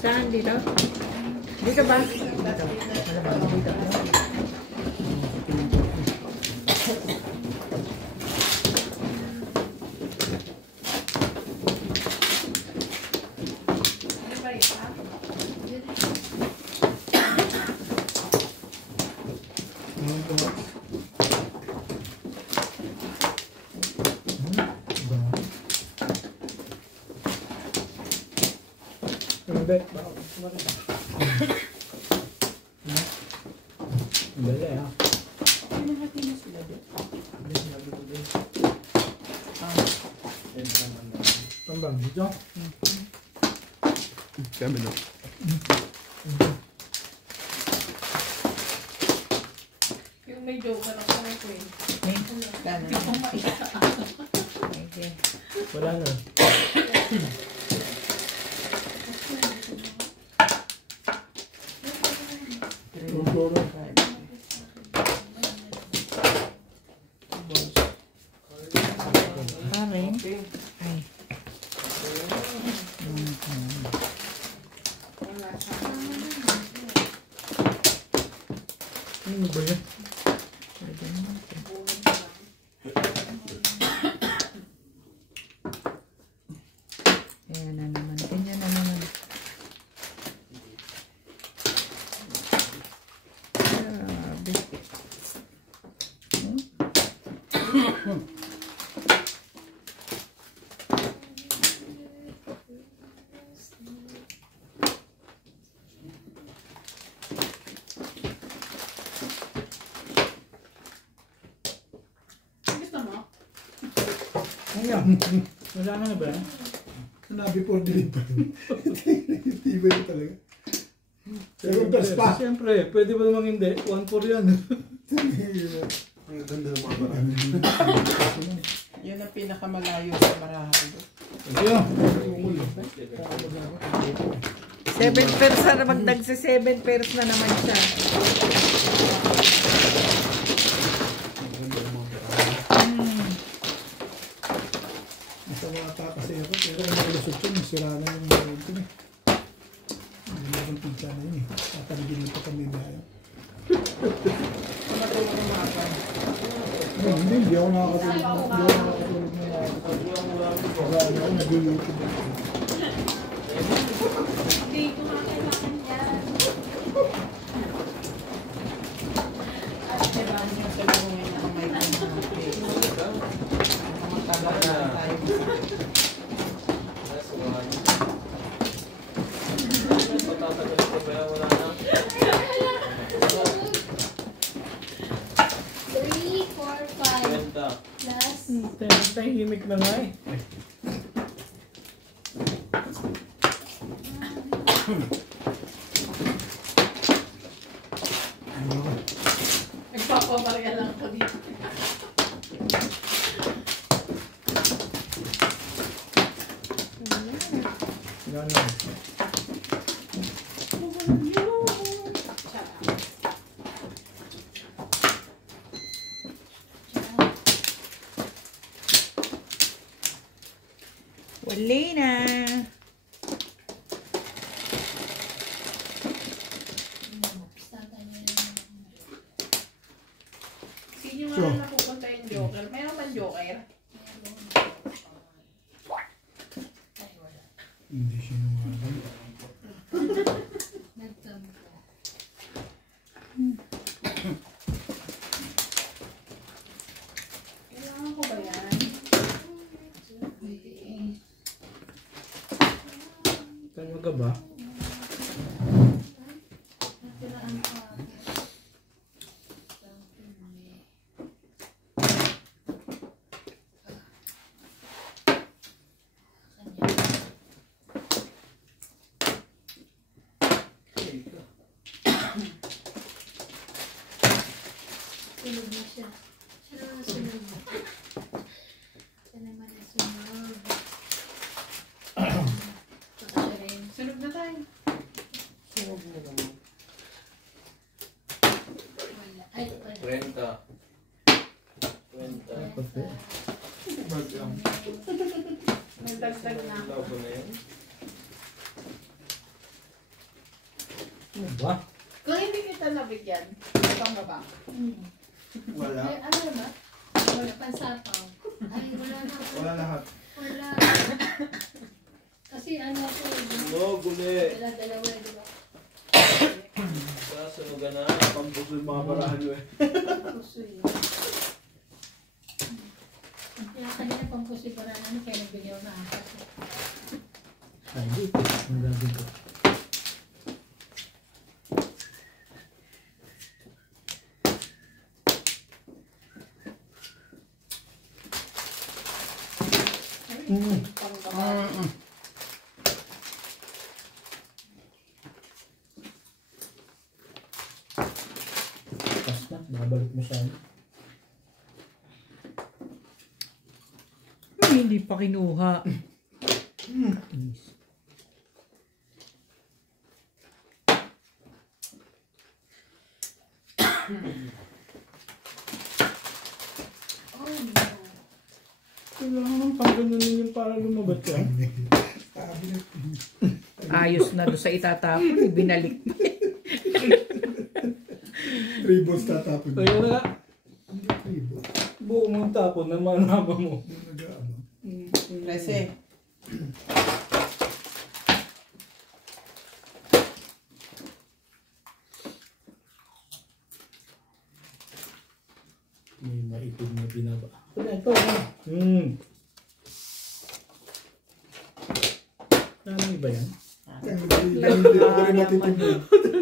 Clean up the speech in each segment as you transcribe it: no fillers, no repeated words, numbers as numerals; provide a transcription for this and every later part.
Saan dito? Dito ba? Dito. Tambang dito. Kami na. Yung may joker ako na ito eh. Wala na. Ano ba yan? Ayan na naman. Ganyan na naman. Grabe. Ayan. Wala na ba? Sinabi po delivery. Tibay na talaga. Siyempre, pwede ba namang hindi? 1-4 yan. Ang ganda ng mga barang. Yun ang pinakamalayo sa Marahay. Ayun. 7 pairs na magdagsa 7 pairs na naman siya. Nasa mga kasi ako, pero yung malusot yun, sira na yung ito eh. Hindi na akong pizza na yun eh. Tatanigin pa kami na yun. Matulog ng mga pan. Hindi ako nakakatulog na wala ako nag-YouTube. Hindi ko makakailangan yan. At diba niyo sa lungin na may kumahapit. Magtabang na tayo. Three, four, five. Plus. Tahimik na nga eh. Nagpapabarya lang ako dito. Gano'n. Wala na. Sino nga na napupunta yung joker? Mayroon man joker? Hindi sinungaling. Kailangan ko ba yan? Tama ka ba? Sunog na siya. Siya naman ang sunog. Siya naman ang sunog. Siya rin. Sunog na tayo. Sunog mo naman. Wala. Ay, wala. 20. Nagdagdag na. Labo na yun. Ano ba? Kung hindi kita nabigyan, ito nga ba? Wala. Ay, ano ba? Wala, pansapaw. Ay, wala na. Wala lahat. Wala. Kasi ano ako, No, guli. dalawa, di ba? Kasunugan na. Pampuso yung mga barahan nyo eh. Puso yun. Kaya kanina pang puso para ano, kaya nagbigay ako ng apat. Ay, hindi. Ang gagawin ko. Tapos na, babalik mo siya. Hindi pa kinuha. Oh no. Kailangan pang ganunin yung para lumabat ka. Ayos na doon sa itatapon. Binalik. Tribbles tatapon. Kaya na. Hindi tribbles. Buo mong tapon na manama mo. Yung nag-ano. Kasi, May maitog na binaba. Wala ito. Ano iba yan? Hindi ako rin matitindig.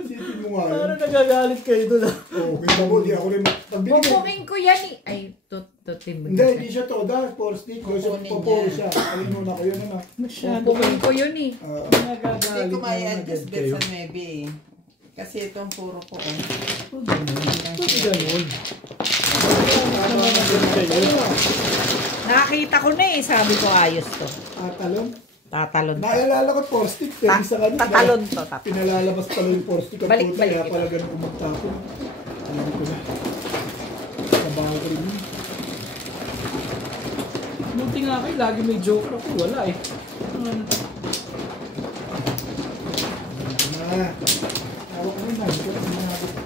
Sipin mo nga yun. Parang nagagalit kayo doon. Oo, kita mo, di ako rin. Pag binigay. Bubuking ko yan eh. Ay, tutin mo. Hindi, hindi siya to. Dahil for stick. Kukunin Poporo niya. siya. Ayun muna ko yun naman. Masyado Bubuking ko yun eh. hindi nagagalit ko na may agad adjust bet kayo. sa maybe eh. Kasi itong puro ko eh. Huwag ganun. Nakakita ko na eh. Sabi ko ayos to. Talon. Tatalon to. Naalala ko for stick. Pero isa kanina. Tatalon to. Tatalon. Pinalalabas pala yung for stick. Balik, balik. Kaya pala ganun umagtapon. Alam ko na. Trabaho ko rin yun. Buti nga kayo, lagi may joke ako. Wala eh. Na. Hawak mo na. Ito ang mga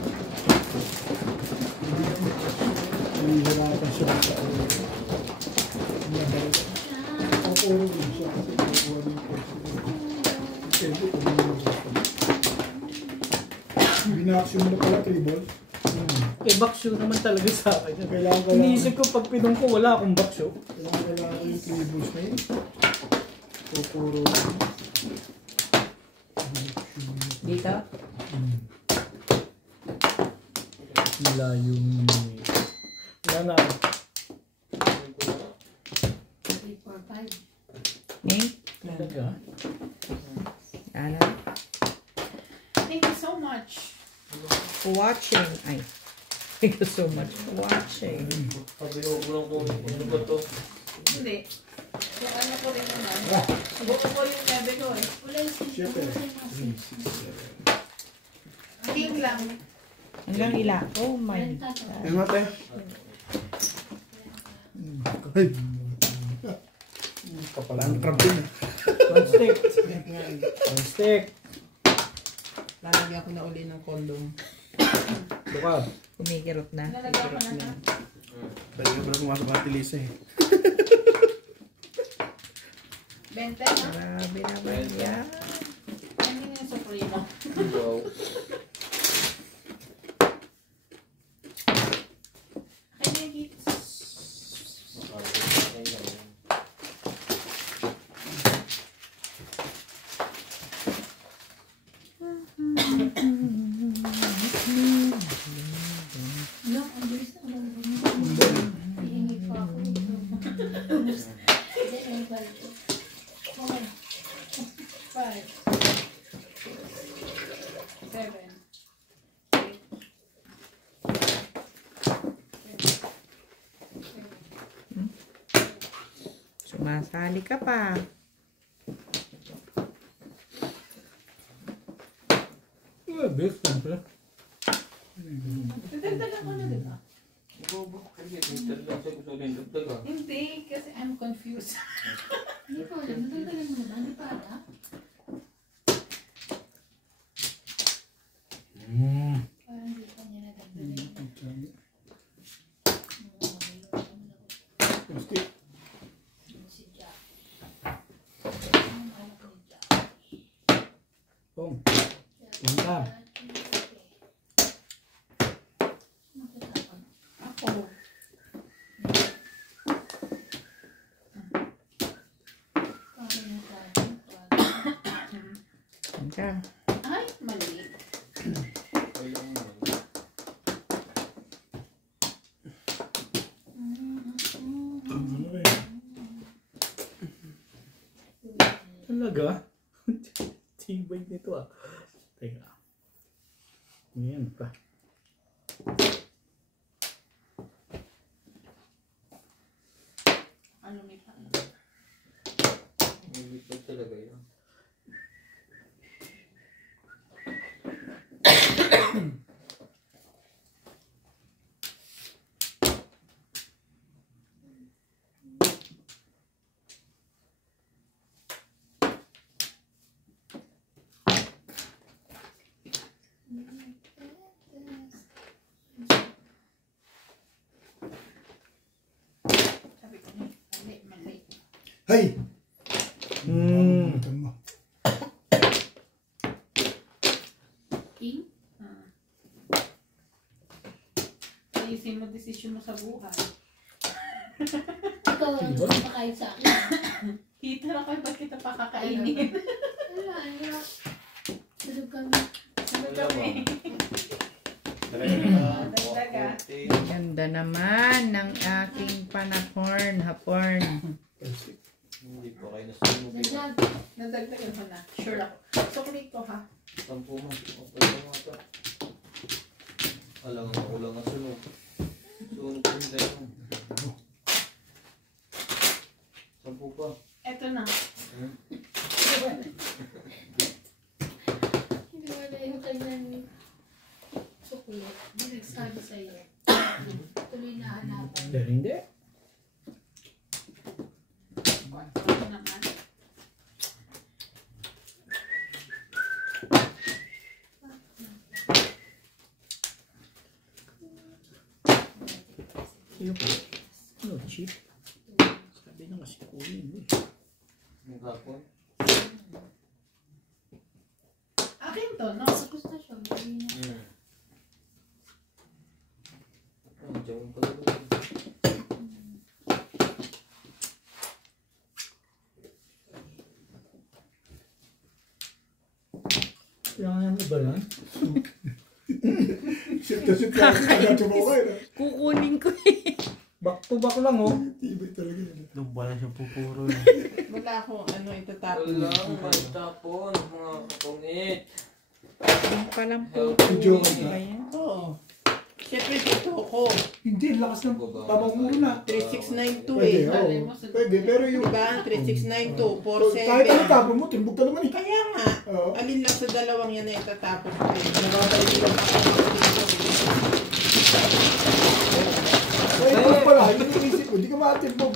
nahihirapan siya sa Poporo din siya kasi nakuha niya yung first. Siyempre, binaksyon mo na pala 3 balls. Eh, backshow naman talaga sa akin. Kailangan Iniisip ko pag pinong ko, wala akong backshow. Kailangan yung 3 balls na yun. Poporo. Dito? Layo yung... Wala na. 3, 4, 5. Eh? Talaga? Ano? Thank you so much. For watching. Ay. Thank you so much for watching. Sabi ko lang kung ano ba to. Hindi. Yung ano ko rin naman. Buo ko yung gabi ko eh. Wala yung Siyempre. King lang. Hanggang ila. Oh my. Yan mate. Ay. Kapalaan crab din. One stick. One stick. Lalagyan ko na uli ng condom. Buka. Kumikirot na. Lalagyan ko na. Pwede ka pala pumasok ka Lisa eh. 20 na. Grabe naman yan. Ano yung supremo? Wow. No, ang bilis na ako. Hihingi pa ako. Hindi, ang balik ko. Okay. 5, 7, 8. Sumasali ka pa. Big siyempre. Dadagdagan ko na, di ba? Bobo. Hindi, kasi I'm confused. Hindi ko alam. Natatagal mo naman. Di pa ata? Pong. Punta. Ako. Punta. Ay, mali. Ano eh. Talaga? Tibay nito ah. Teka. Ngayon pa. Ano may pa? Nilipad talaga yun. Sabi ko, mali, mali. Hay! Hmm. Mabutan mo. King? Ayusin mo desisyon mo sa buhay. Ikaw ang kumakain sa akin. Kita na kayo, ba't kita pakakainin? Wala, ano. Tulog kami. Ano kami? Dagdag ah. Ganda naman ng aking panahon, hapon. Hindi pa kayo nasunog. Dagdag. Nadagdagan ko na. Sure ako. Sukli ko ha. Sampu mo. Okay mo nga ito. Alang ako lang ang sunog. Sunog ko hindi tayo. Sampu pa. Eto na. Hindi wala yung kanyang sukulit. Hindi nagsabi sa'yo. Tuloy na hanapan. Hindi. Ito naman. Yung ano, cheap. Sabi na kasi kunin eh. Yung kapon. Akin to, no? Tapos na siya. Hindi na. Diyan ko lang. Kailangan ano ba yan? Sip na tumaway na. Kukunin ko eh. Back to back lang oh. Tibay talaga yun. Lumba na siya pupuro yun. Wala akong ano itatapon. Walang magtapon mga kapungit. Yung palang po. Medyo ka na. Oo. Siyempre dito ko. Hindi, lakas ng tamang ulo na. 3692 Pwede, eh. oo. Pwede, pero yung... Diba? 3692, Kahit ano 47. tapon mo, timbog ka naman eh. Kaya nga, Oo. alin lang sa dalawang yan na itatapon ko eh. Nababalik lang ako dito. Kaya ito pala, yung inisip mo, di ka makatimbog.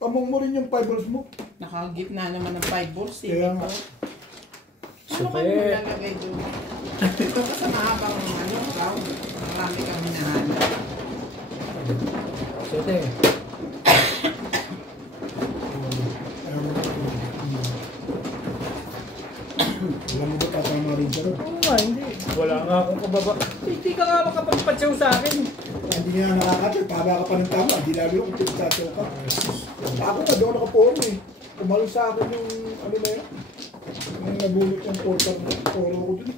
Tamong mo rin yung fibers mo. Nakagitna naman ng 5 balls eh. Kaya nga. Ano kami malalagay doon? Ito pa sa mahabang ano, round. Marami kami nahanap. Sete. Alam mo ba tatama rin siya ron? Oo nga, hindi. Wala nga akong kababa. Hindi ka nga makapagpatsaw sa akin. Hindi nga nakakatay, paba ka pa ng tama. Hindi lalo kung pinagtatsaw ka. Ako na doon nakaporum eh. Kumalong sa akin yung ano na yun. Yung nabulot yung portal na poro ko dun.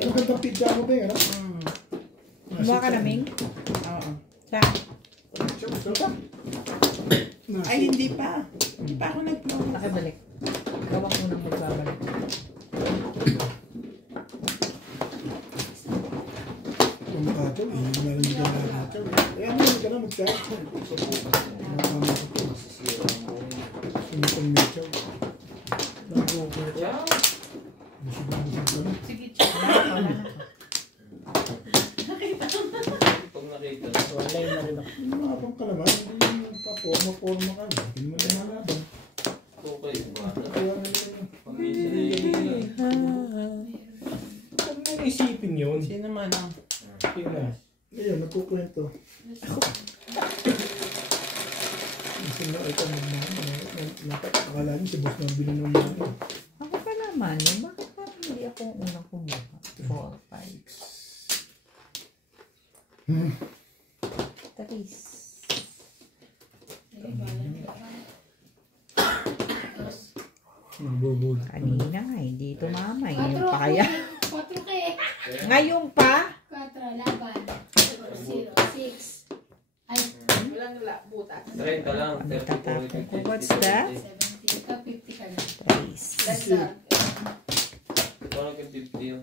Ano gandang pizza mo ba yun? Kumuha ka na, Ming? Oo. Saan? Ay, hindi pa. Hindi pa ako nag-flow. Nakibalik. Gawa ko nang magbabalik. Kung makataw, eh. Hindi na lang dito nakataw. Eh, ano ka na mag-chat? Nakama ko po. Sumitong medyo. Nag-uukit. Yeah. Busog-busog ka na. Sige, check. Wala na. Pag nakita, wala na rin ako. Lumabang ka naman. Hindi yung paporma-porma ka. Hindi mo naman laban. Okay, ba? Kaya na yun. Huwag mo isipin yun. Sino man ang... Tingnan. Ayun, nagkukwento. Gusto na ito Akala niyo si boss na binunong mo. Ako pa naman, bakit parang hindi ako ang unang kumuha? 4, 5. Taris. Nagbubul. Kanina nga, hindi tumama. Ngayon pa kaya. 4 kaya. Ngayon pa? 4, laban. 0, 6. Ay, Walang butas. 30 lang. Ano 30, tatapon 40, ko? 50, What's that? 70 ka, 50 ka na. Taris. Landag. Parang yung 50 yun.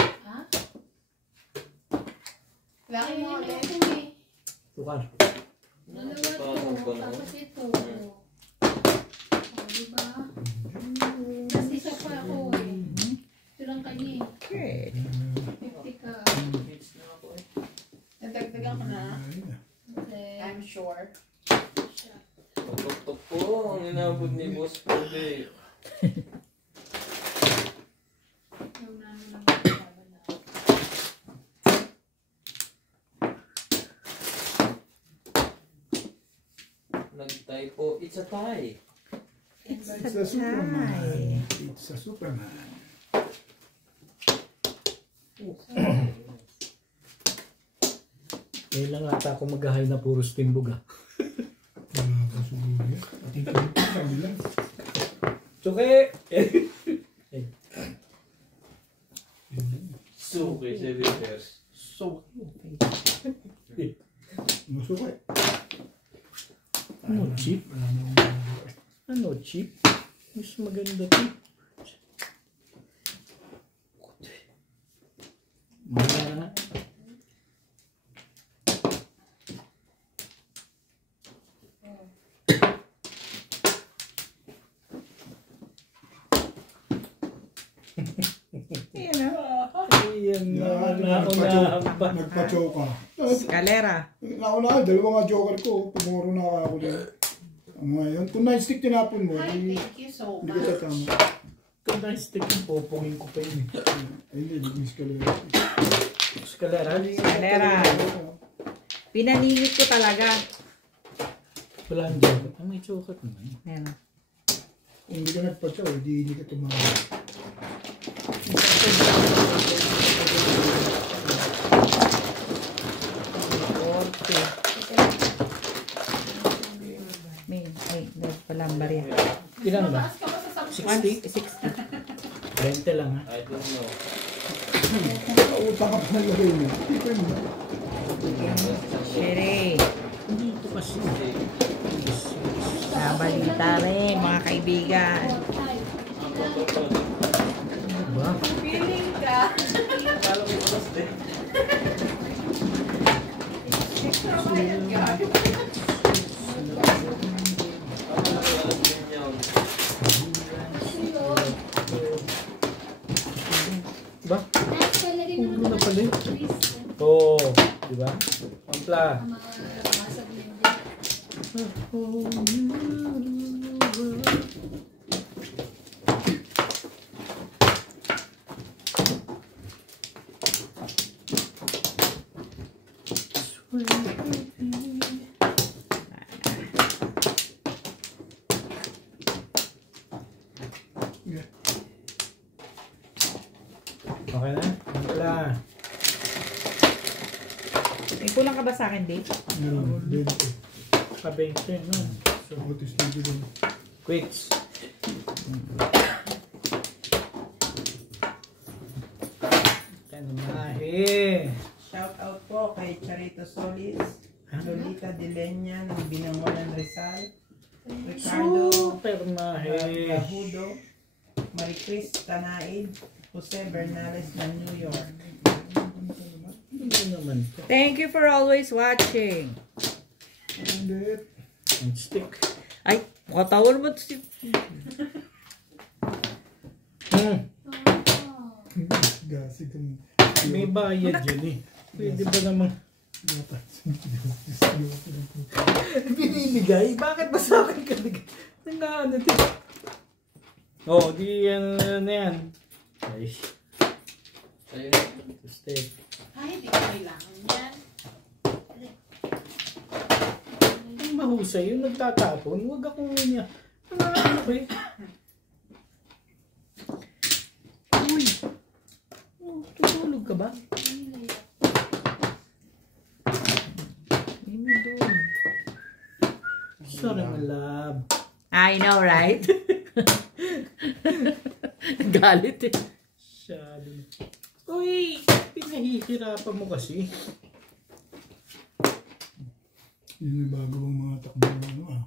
Ha? Laki Ay, mo yun ulit. ako eh. Tukar. Dalawa to. Tapos ito. O, diba? Tapos isa pa ako eh. Ito lang kanya eh. Okay. 50 ka. Nadagdagan ko na. Okay. I'm sure. Pagtuktok po, ang inabot ni Boss Pwede. Yung namin lang laban na. Nag-tie po, it's a tie. It's a Superman. It's a Superman. Ngayon lang ata ako mag-ahay na puro stimbog ah. Wala pa siguro yan. At ito sabi lang. Tsuke! So, kay 7 pairs. So, Masukay. ano cheap? Wala na akong magagawa. Ano cheap? Mas maganda to. Mamaya na. Ayan na. Ayan na. Yan, Naunahan pa. nagpa-choke ka. Escalera. Nauna, dalawa nga joker ko. Pumuro na ako din. Ngayon, kung 9 stick tinapon mo, Hi, hindi thank you so ka much. tatama. Kung na-stick yung popongin ko pa yun eh. Ay, hindi, nag-miss ka lang. Escalera. Escalera. Pinaningit ko talaga. Wala ang joke. Ah, may chokat naman. Ayan. Kung hindi ka nagpa-chow, hindi ka tumama. May, ay, dahil pala ang barya. Ilan ba? Tumaas ka ba sa 60? 10? 60. 20 lang ha. I don't know. Utang ka pa ng lagay mo. Hindi mo. Shere. Dito kasi. Nabalita rin, mga kaibigan. 4, 5. Diba? Feeling ka. Kala ko Boss din. Extra bayad ka. Ako lang yung alam din yun. Diba? Next pala rin Puro naman na pala eh. please. Oo. Diba? Pampla. Ang mga sabihin din. Okay na? Pampla. May kulang ka ba sa akin, Dave? Meron, 20. Pa-20 no? Sa Otis TV din. Quicks. Kanahe. Shout out po kay Charito Solis, Lolita Dilenya ng Binangonan Rizal, Ricardo Super mahe. Gahudo, Maricris Tanaid, Jose Bernales ng New York. Ano naman to? Thank you for always watching. Hindi. Ang stick. Ay, makatawar mo si... Gasig kang May bayad yun eh. Pwede ba namang binibigay? Bakit ba sa akin ka bigay? Ano ito? Oh, di yan na yan. Ay, Sa'yo na. stick. Ay, hindi ko kailangan yan. Ang mahusay yung nagtatapon. Huwag akong niya. Okay. Uy! Oh, tutulog ka ba? Hindi mo doon. Sorry, my love. I know, right? Galit eh. Shadow. Uy! Pinahihirapan mo kasi. Yun yung bago ang mga takbo ng ano ah.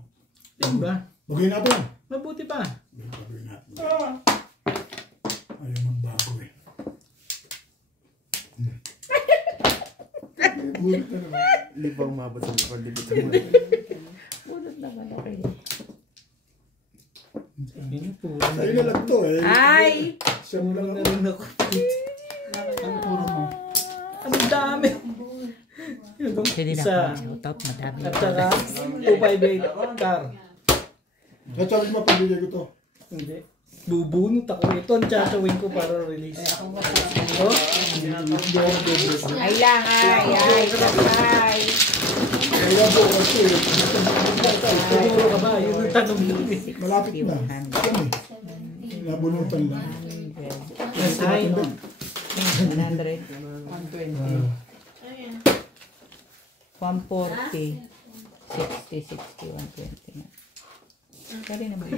Yan ba? Bagay natin. Mabuti pa. Bagay natin. Ayaw magbago eh. Bulit na naman. Libang mabot sa mga libot mo. Bunot naman, okay. Yun po. Sa'yo na lang to eh. Ay! Siya mo lang Na ako. rin ako. Ang puro mo. Ang dami. Yun, Pwede na isa. ako top, madami. At saka 258 car. Natsalit mo pagbigay ko to. Hindi. Bubunot ako. Ito ang tsatawin ko para release. Oh? Ay lang, ay. Kaya po kasi Siguro ka ba? Yun ang tanong mo. malapit na. Yan eh. Nabunutan lang. Ay, 100. 120. 140. 60, 120 na. Kali naman.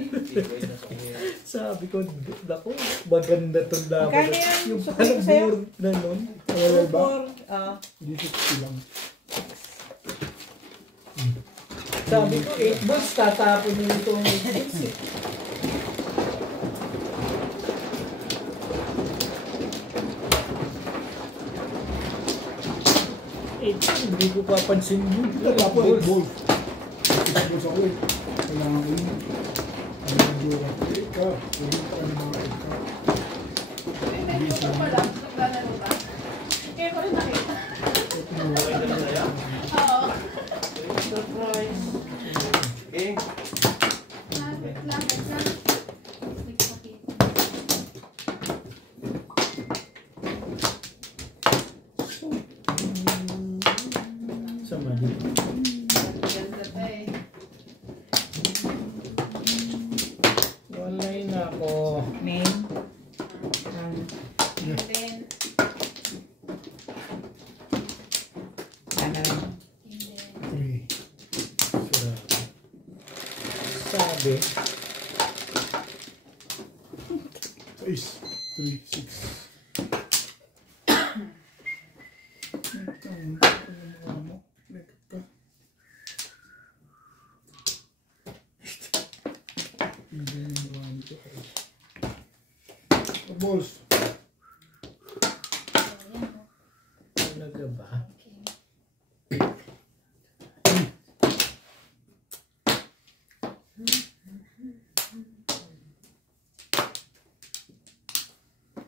sabi ko, dako, maganda itong laban. Magkano yan? Yung Sabi ko parang sa'yo? board na nun. Wala ba? For, Dito lang. Sabi ko, 8 balls, tatapon nyo itong 8 balls eh. Hindi ko papansin yun. Wala po, 8 balls. 8 balls ako eh. Kailangan ko yun. Ano yung dura? Ika. Pwede pa ano mga ika. Kaya ko rin nakita. Oo. surprise. Okay. Wait lang. Sa mali. Ganda pa eh. Walay na ako. Name. And then, Sana rin. 3. Sabi, 3, 6. Balls. talaga ba?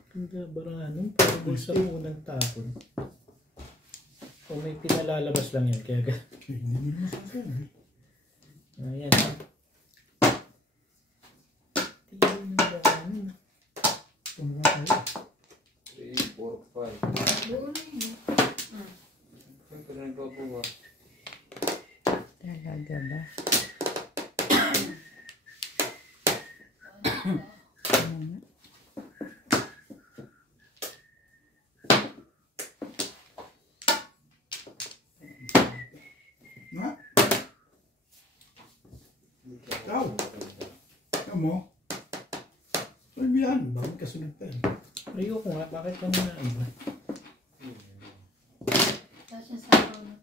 Ganda baranong parang sa unang tapon. O may pinalalabas lang yan kaya Hindi mo sa akin eh. ayan. Tingnan mo ba ano? Ano ba tayo? 3, 4, 5. Doon na yun. Saan ka na nagpapuwa? Talaga ba? Na? Ikaw? Ikaw mo? Ano yan? Bakit kasunod pa yan? Ayoko nga, bakit ka na iba? Tapos yung sabaw na.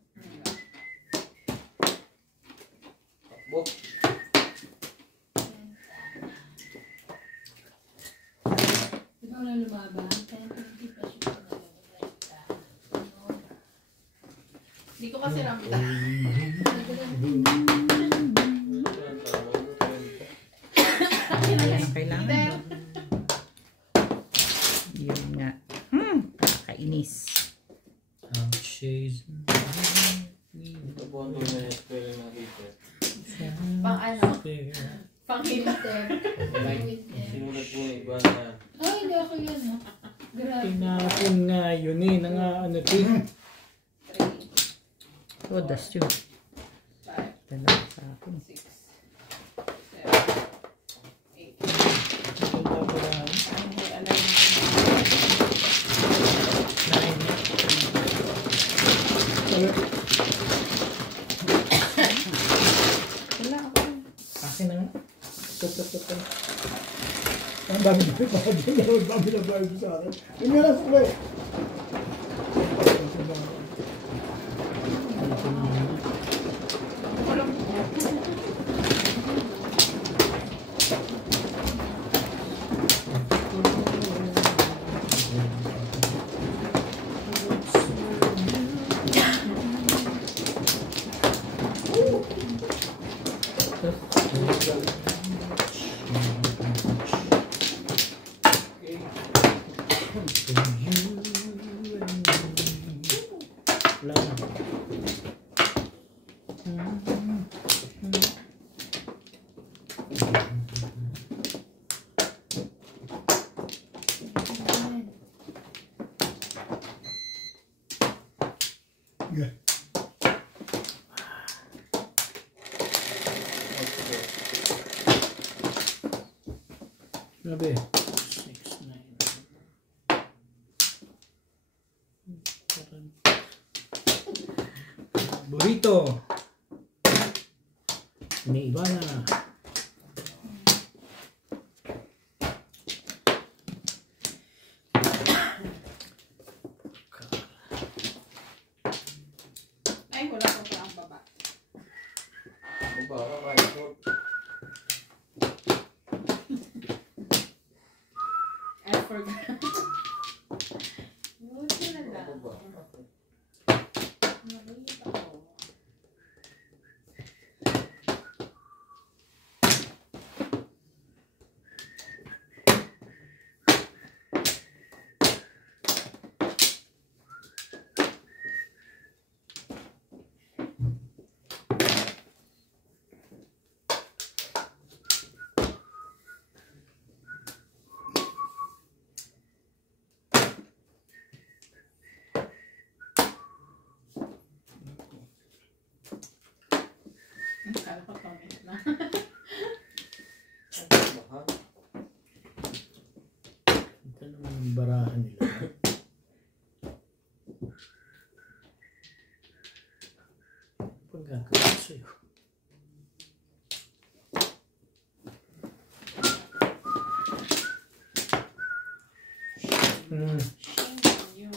Takbo. Di ba wala lumaban? 10-20 pa siya na Hindi ko kasi ramdam. Yan ang kailangan. Yun nga. Kakainis. Shades. Ito po ang doon na spelling nakita. Pang ano? Pang hitter. Sinulat po ng iba na Ay, hindi ako yun. No? Grabe. Tinapon nga yun eh, na nga ano din. 3, Oh, that's true. 5, Talaga sa akin. 6, 7, Ang dami na ang dami na bayad sa akin. Yung nga lang sa kulay. Wala na. Yeah. Grabe. 6, 9. Burrito. Ni Ivana. Ay, wala ko pa ang baba. Baba, kahit po. I forgot. Buti na lang. Baba. Nakita ko. Kala ko comment lang. Baka. Ito naman ang barahan nila. Pag gagawin sa'yo. Shame on you.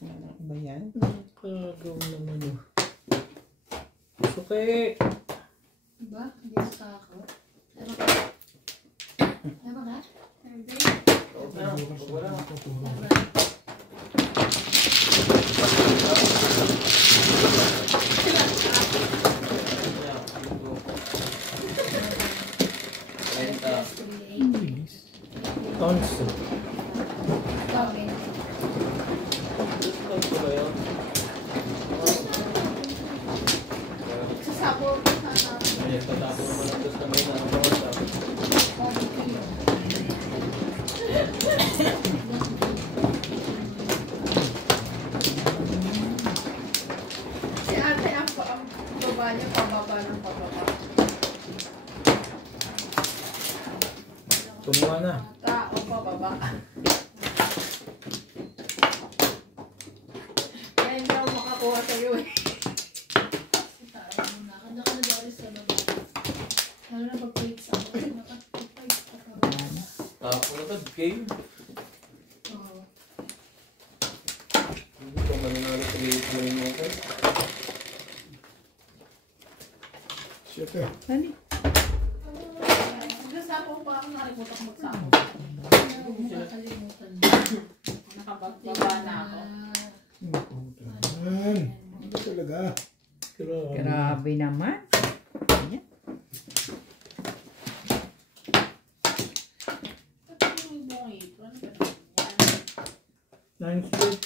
Ano ba yan? Kagawin naman yun. Suki! Diba? Hindi sa ako. Ewan ka? Ewan ka? Hindi. Okay na, wala. Tonso. Sasabog ka na. Patapos naman ang gusto naman na ang bawat Si ate ang baba niya, pababa ng pababa. Kumuha na. Tao pababa. Kaya hindi ako makakuha sa'yo eh. Kanda ka na doon sa baba. Lalo na pag-plates ako. Nakapag-plates ako. Tapos na ito, game. Oo. Hindi ko mananalo sa game mo yung mga guys. Shit eh. Nagsako pa ako, nakalimutan ko magsako. Huwag mo kakalimutan. Nakabagbaba na ako. Man, ano talaga? Grabe naman. Ayan. Ba't yung buong apron? Nine split.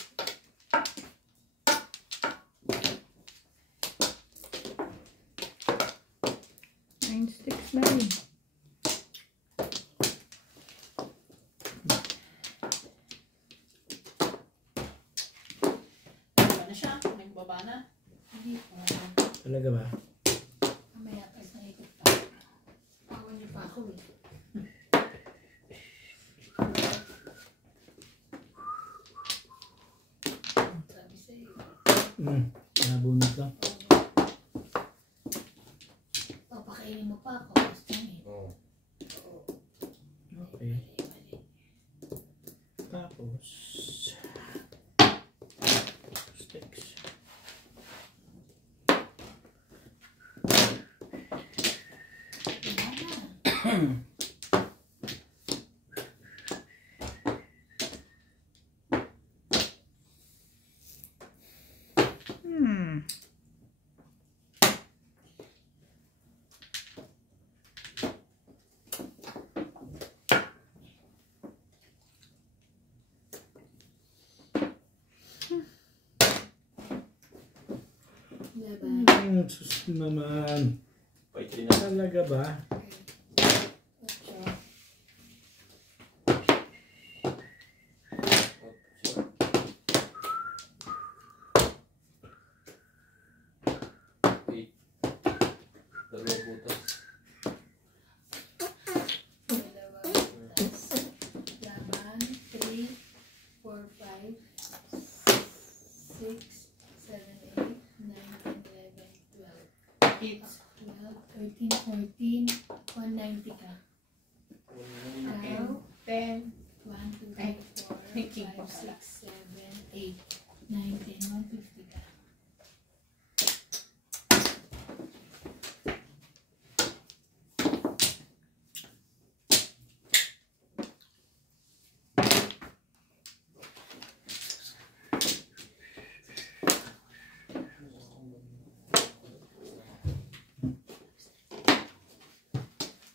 Nine sticks na rin. Baba na siya? Nagbaba na? Hindi po. Talaga ba? Mamaya pa isang ikot pa. Pawan niyo pa ako eh. Sabi sa'yo. Nabunot lang. Papakainin mo pa ako. Gusto niya. Oo. Okay. Tapos sticks. Laban. Sus naman. Pait rin na. Talaga ba? Ocho. Eight. Dalawang butas. Dalawa. Tas. Laban. 3, 4, 5, 6, 7, 8, 9, 10, 11, 12. Kids. 12, 13, 14, 190 ka. Now, 10. 1, 2, Ay, 3, 4, may king pa 5, pala. 6, 7, 8, 9, 10, 150 ka.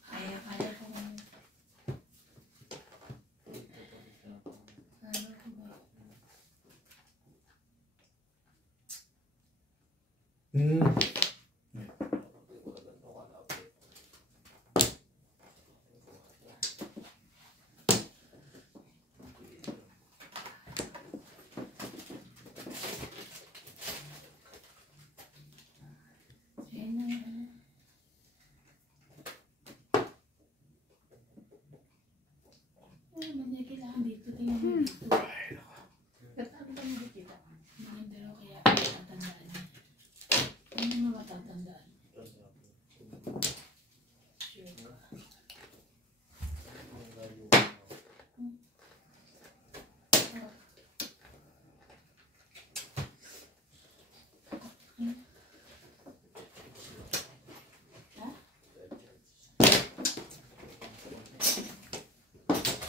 Kaya ko nga. Kaya ko ba? Ayun na. Ano naman niya kailangan dito? Tingnan mo dito. Ba't ako ba hindi kita? Maganda raw kaya matatandaan niya. Ano mo matatandaan? Sure ka.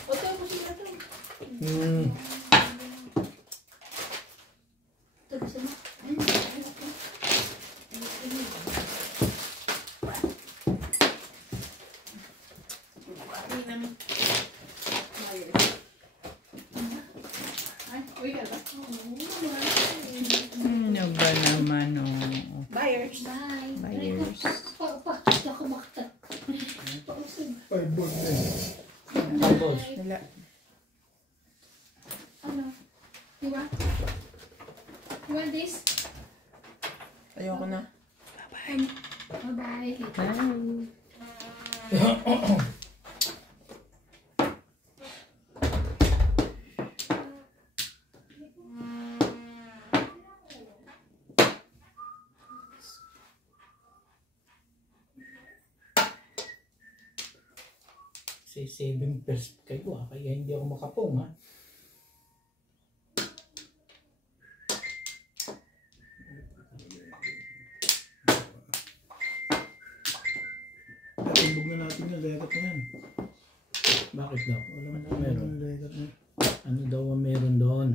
O, tayo mo sila to. Ito gusto mo? Ay, namin. Ay, uy, ala. Ano ba naman, oh. Buyers. Bye. Buyers. Pa, ako makta. Pausog. Ay, board na yun. Tapos, Wala. Ano? You want? You want this? Ayoko na. Bye-bye. say saving pers kayo kaya hindi ako makapong Timbog na natin yung legat na yan. Bakit daw? Wala man meron. Yung legat na. Ano daw ang meron doon?